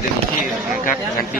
Demisi angkat ganti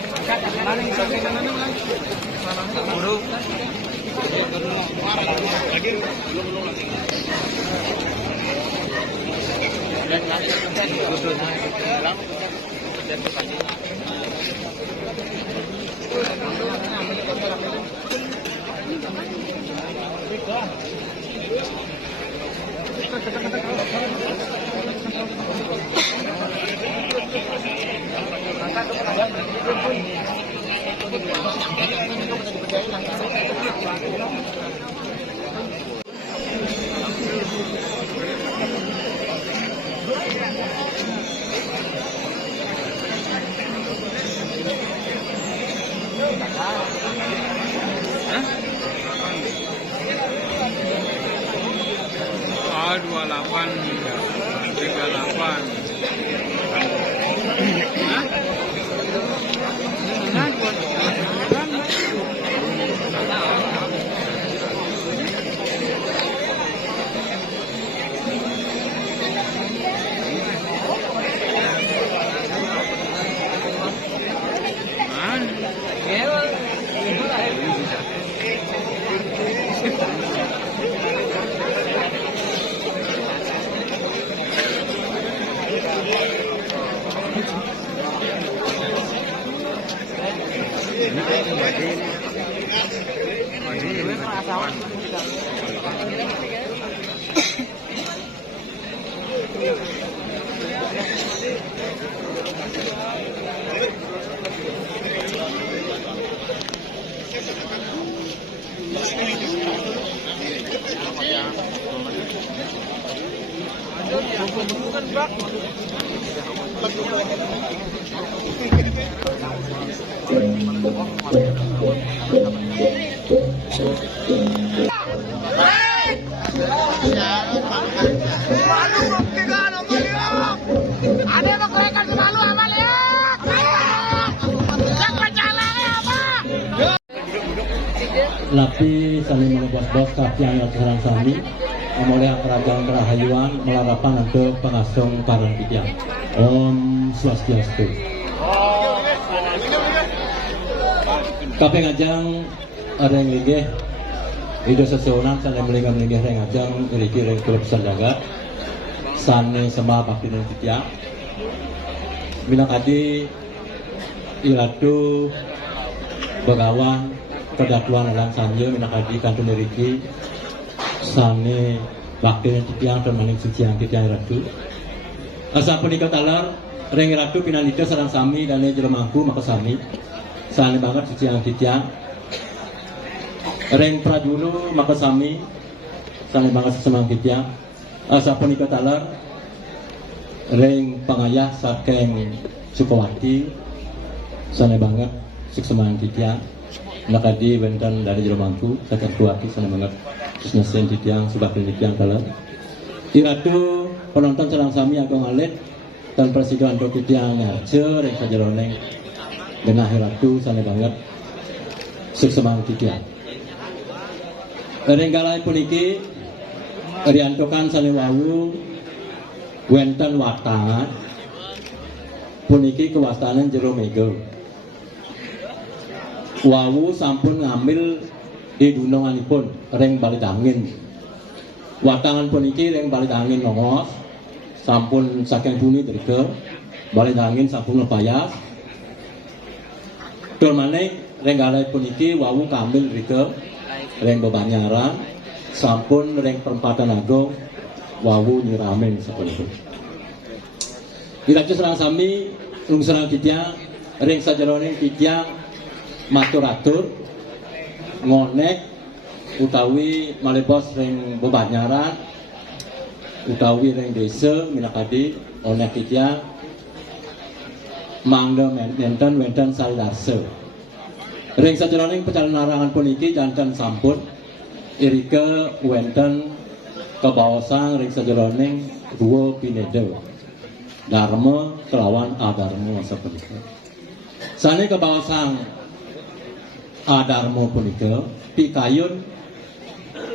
Lapi saling menebas-bos kaki yang serang sami memulai kerajaan kerahayuan melarapan untuk pengasung karang pikian. Om Swastiastu. Kape ngajang ada yang ligeh itu seseorang sana melingkar ligeh yang ngajang iriki dari klub sandaga sana sama bakti dan pikian. Bilang adi ilatu begawan kedatuan dalam sanje minakadi kantun deriki sane bakti dan titiang dan maning suci yang titiang ratu asa penikah talar rengi ratu pinalita sarang sami dan jelemaku maka sami sane banget suci yang titiang reng prajulu maka sami sane banget sesemang titiang asa penikah talar reng pangayah sakeng Sukawati sane banget sesemang titiang nakadi bentan dari jelemaku sakit kuati sana banget terusnya sentit yang sebab penelitian kalau iratu penonton serang sami agong alit dan presiden dokter yang ngacer yang saja roneng dengan iratu sana banget sukses titian Renggalai puniki riantokan sane wau wenten watangan puniki kewastanan jero mega. Wau sampun ngambil di dununganipun reng balit angin. Watangan puniki reng balit angin nongos sampun saking bumi drege balit angin sampun lebayas. Tur maneh renggalai puniki wau kambil drege reng bebanyaran sampun reng perempatan agung wawu nyiramen sapunipun. Iraju serang sami lungserang kityang reng sajerone kityang matur-atur ngonek utawi malebos reng bebanyaran utawi reng desa minakadi onek kityang mangga wenten salidarse. Ring sajeroning pecalanarangan puniki jantan sampun irika wenten kebawasan ring sajeroning dua pinede dharma kelawan adharma sapunika. Sane kebawasan adharma punika pikayun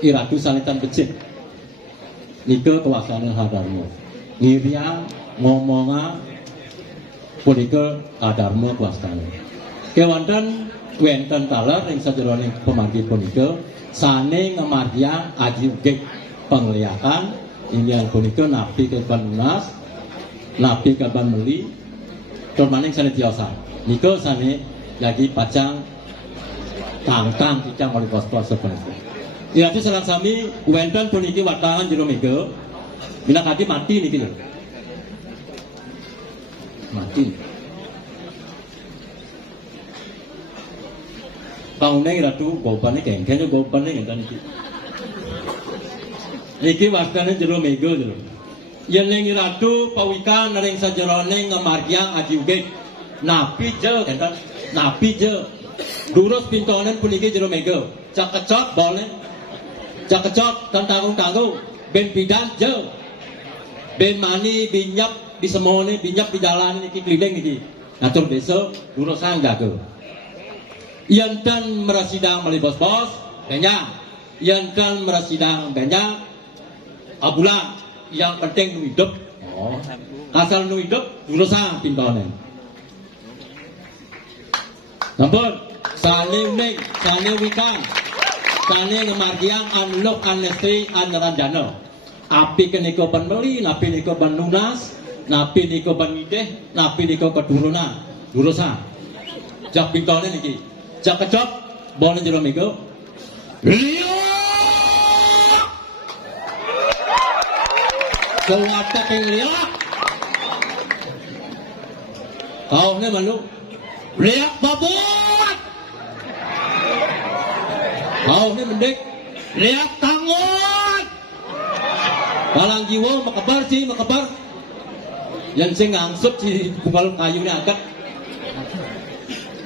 iratu sanitan becik nika kewasanan adharma ngiriang ngomonga punika adharma kuwastane kewanten wenten taler ing sajeroning pemargi punika sane ngemargiang aji ugek penglihakan ingin punika napi keban lunas napi keban meli tur maning sane tiosa nika sane lagi pacang tangtang kicang oleh pos-pos sepunika. Iratu sareng sami wenten puniki watangan jero mega minakati mati niki lho. Mati. Kauneng ratu gopane kengken gopane ngenten iki. Iki wastane jero mega lho. Yen ning ratu pawikan ring sajeroning ngamargyang aji ugek napi je ngenten napi je. Durus pintonen puniki jero mega. Cak kecot boleh. Cak kecot tanggung-tanggung ben bidan je. Ben mani binyap di semone binyap di jalan iki kliling iki. Atur desa durus sang jago. Yantan merasidang meli bos-bos benyang, yantan merasidang benyang abulan yang penting nu hidup. Oh, asal nu hidup urusan pintone. Sampun sane uning, sane wikan, sane ngemargiang anlok anestri anranjana. Api kenika ban meli, napi nika ban lunas, napi nika ban mideh, napi nika keturunan. Urusan. Jak pintone niki. Jak kecot, boleh jero mega. Liyo. Kelata keng liyo. Kau ni malu. Liyak babut. Kau ni mendik. Liyak tangut. Palang jiwa makabar sih makabar. Yang sing ngangsut si bungkal kayu ni agak.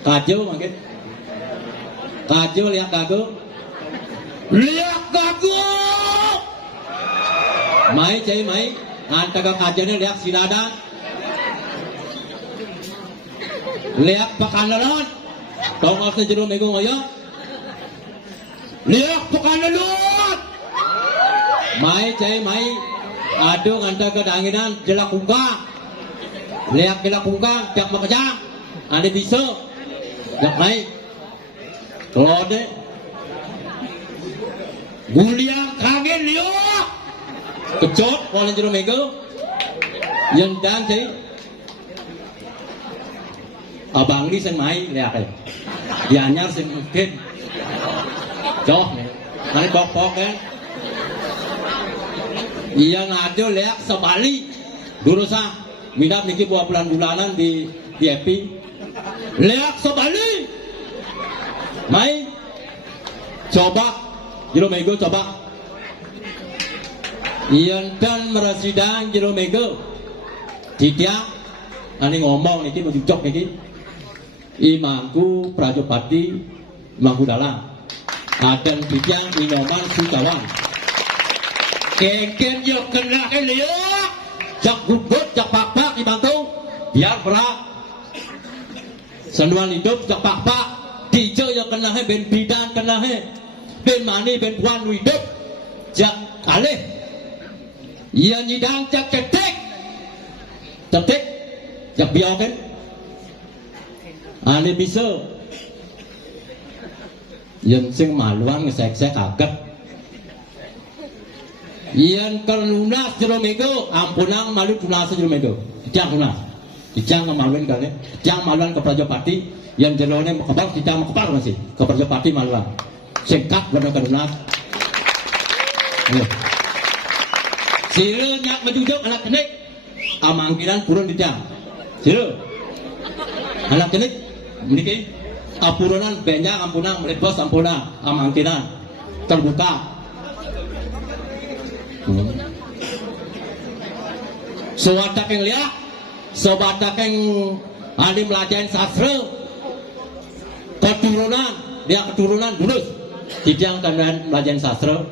Kajau mungkin. Kaju lihat gagu, mai cai mai, antara kajunya lihat silada, lihat pakanan, kau ngasih jeruk mego ngoyo, lihat pakanan, mai cai mai, aduh antara kedanginan jelak kungkang, lihat jelak kungkang, jak makajang, ada bisa, jak mai. Klode Mulia kaget liyo kecot wala jero mego yang dan sih abang ni sen mai lihat dianyar sen mungkin joh nih nanti pok kan iya ngado lihat sebalik dulu sah minat niki buah bulan-bulanan di epi lihat sebalik mai coba jero mego coba yang dan merasidang jero mego titia ani ngomong niki mencocok niki imangku prajopati imangku dalang adan titia inoman sucawan keken yo kena liyo jak gugut jak pak imangku biar berak senuan hidup jak pak Dijo yang kena he ben bidan kena he ben mani ben puan hidup jak kalih ia nyidang jak cetek jak biar kan ane bisa yang sing maluang sek kaget yang kelunas jero mego ampunang malu tunas jero mego dijang lunas dijang ngemaluin kali dijang maluan ke Prajapati yang jerone kebar dijang kebar masih ke Prajapati maluan singkat benar kelunas sira nyak menjujuk anak kenik amangkiran purun dijang sira anak kenik meniki apurunan benjang ampunang melebos ampunang amangkiran terbuka Sowadak yang lihat, sobadak yang ahli melajain sastra, keturunan lulus, dijang dan melajain sastra,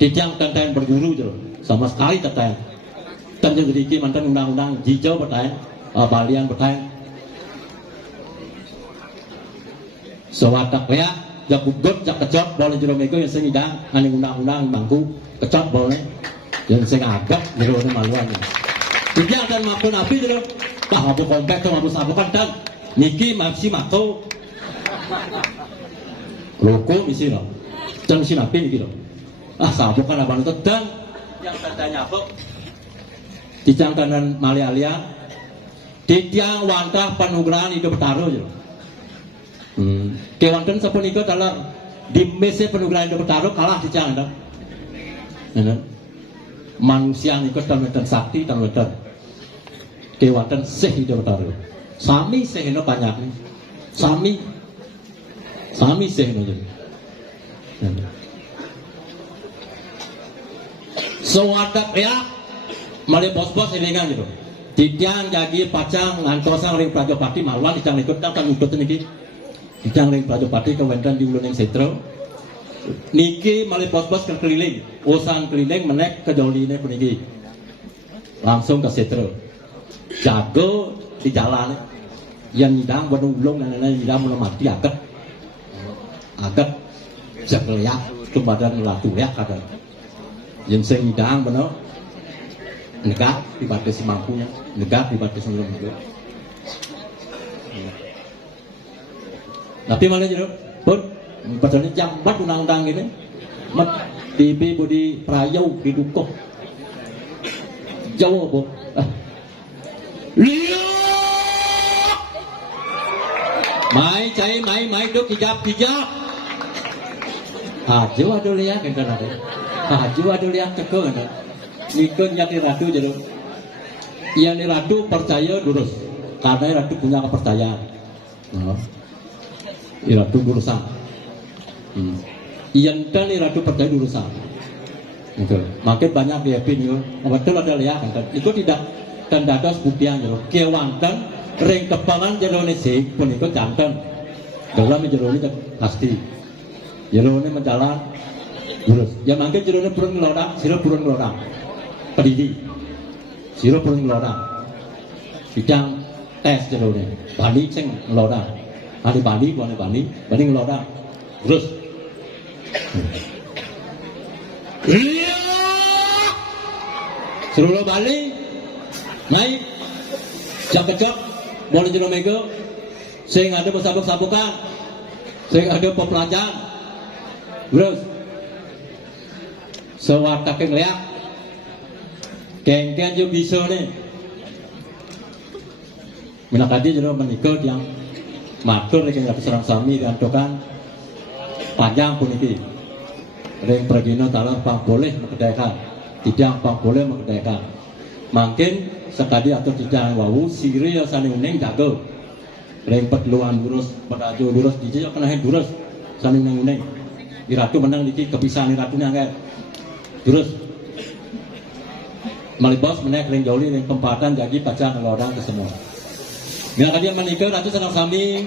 dijang dan berguru je, sama sekali tertain. Tentu sedikit mantan undang-undang hijau bertain, balian bertain. Sowadak lihat, jak gugut, jak kecot, boleh jero mego yang sengidang, ahli undang-undang bangku, kecot boleh. Yang saya agak jero maluan. Tidak dan maupun api jero. Bah aku komplek tuh maupun sabukan dan niki masih mato. Loko misi loh. Jangan si napi niki loh. Sabukan abang itu dan yang tanya apa? Di cangkanan Malayalia, di tiang wantah penugerahan hidup taruh jero. Kewanten sepun ikut dalam di mese penugerahan hidup taruh kalah di cangkanan. Manusia ikut tanwetan sakti tanwetan kewatan seh hidup taruh sami seh no banyak nih sami seh no jadi sewadak ya mali bos-bos ini kan gitu dijang jadi pacang ngantosang ring Prajapati maluan dijang ikut kan ikut niki dijang ring Prajapati kewentan di ulun yang setro niki mali bos-bos keliling usan keliling menek ke joline puniki langsung ke setro jago di jalan yang nyidang benulung dan nyidang menemati agak jageliak kepada melatu ya kadang yang saya nyidang bener negak dibatasi mampunya negak dibatasi belum juga tapi malah jadi pun padahal jambat undang-undang ini TV budi prayau didukung Jawa bu lihat mai duk hijab Jawa dulu lihat kan ada Jawa dulu lihat kekeh kan ikut nyati ratu jadi yang ratu percaya lurus karena ratu punya kepercayaan ratu urusan yang kan ratu percaya urusan itu makin banyak dia pin betul ada lihat kan itu tidak dan dados buktian jero kewanten ring kepangan jero nisi pun ikut jantan dalam jero ini pasti jero ini menjalan lurus ya makin jero ini purun ngelodang siro purun ngelodang pedidi siro purun ngelodang bidang tes jero ini bali ceng ngelodang ada bali ngelodang terus iya seluruh Bali naik jak boleh jero mego sing ada bersabuk-sabukan sing ada pepelajaran terus sewatak yang lihat kengken juga bisa nih minakadi jero menikah yang matur yang serang sami diantokan panjang pun ini ring pergino talar pang boleh mengedakan tidak pang boleh mengedakan makin sekali atau tidak wau siri ya saling neng jago ring perluan durus pedaju durus dijak kena durus saling neng iratu menang dikit kepisaan iratunya kayak durus malibos menek ring joli ring tempatan jadi pacar ngelodang ke semua bila dia menikah ratu senang sami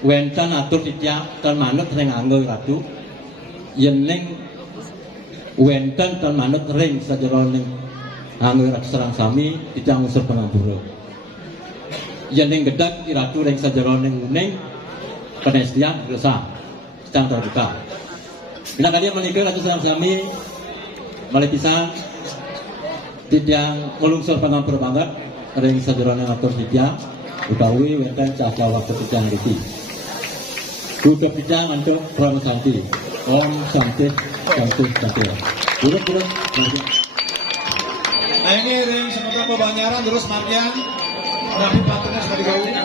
wentan atur titiak dan manut ring anggo ratu yeneng wenten dan manut ring sajero ning anggo ratu serang sami tidak ngusur pengambura yeneng gedak ratu ring sajero ning uning penestian dosa sedang terbuka Bila kalian menikah atau sami malih pisan tidiang melungsur pangampur banget ring saderana ngatur tidiang utawi wonten caca waktu tidiang iki. Tutup tidiang untuk Pramu Santi. Om Santi Santi Santi. Dulu. Nah ini ring sementara Banyaran terus Marjan. Tapi partnernya sudah digauli.